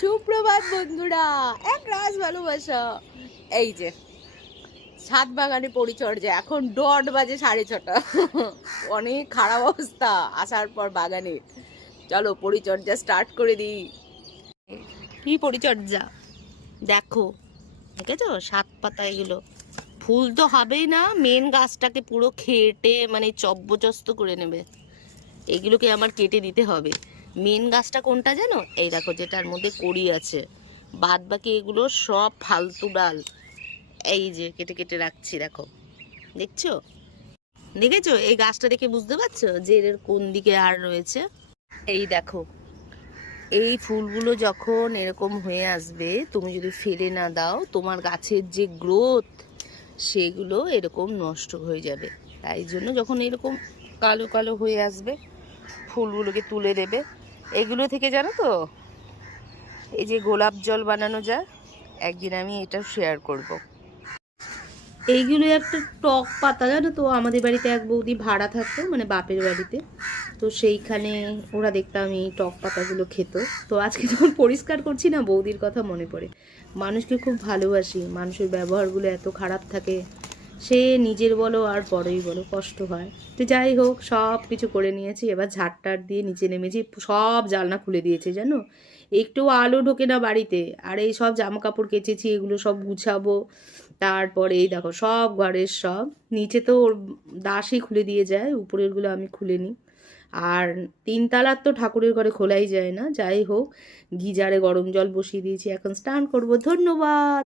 সুপ্রভাত বন্ধুরা, এক রাজ ভালোবাসা। এই যে ছাদ বাগানে পরিচর্যা, এখন ডট বাজে 6:30। অনেক খারাপ অবস্থা আসার পর বাগানে। চলো পরিচর্যা স্টার্ট করে দিই। কি পরিচর্যা দেখো, দেখেছো? 7 পাতা এগুলো ফুল তো হবেই না, মেন গাছটাকে পুরো খেটে মানে চব্বচস্ত করে নেবে। এগুলোকে আমার কেটে দিতে হবে। মেন গাছটা কোনটা জানো? এই দেখো, যেটার মধ্যে কড়ি আছে। বাদ বাকি এগুলো সব ফালতু ডাল। এই যে কেটে কেটে রাখছি, দেখো। দেখছো? দেখেছো? এই গাছটা দেখে বুঝতে পারছো যে এর কোন দিকে আর রয়েছে? এই দেখো, এই ফুলগুলো যখন এরকম হয়ে আসবে, তুমি যদি ফেলে না দাও, তোমার গাছের যে গ্রোথ সেগুলো এরকম নষ্ট হয়ে যাবে। তাই জন্য যখন এরকম কালো কালো হয়ে আসবে, ফুলগুলোকে তুলে দেবে। এগুলো থেকে জানো তো, এই যে গোলাপ জল বানানো যায়, একদিন আমি এটা শেয়ার করব। এইগুলো একটা টক পাতা, জানো তো? আমাদের বাড়িতে এক বৌদি ভাড়া থাকতো, মানে বাপের বাড়িতে। তো সেইখানে ওরা দেখতাম এই টক পাতাগুলো খেত। তো আজকে যখন পরিষ্কার করছি না, বৌদির কথা মনে পড়ে। মানুষকে খুব ভালোবাসি, মানুষের ব্যবহারগুলো এত খারাপ থাকে, সে নিজের বলো আর পরেই বলো, কষ্ট হয়। তো যাই হোক, সব কিছু করে নিয়েছি, এবার ঝাড়টার দিয়ে নিচে নেমেছি। সব জানলা খুলে দিয়েছে, জানো? একটু আলো ঢোকে না বাড়িতে। আর এই সব জামা কাপড় কেচেছি, এগুলো সব গুছাবো। তারপরে এই দেখো, সব ঘরের সব নিচে তো ওর দাসই খুলে দিয়ে যায়, উপরেরগুলো আমি খুলে নিই। আর 3 তলার তো ঠাকুরের ঘরে খোলাই যায় না। যাই হোক, গিজারে গরম জল বসিয়ে দিয়েছি, এখন স্নান করবো। ধন্যবাদ।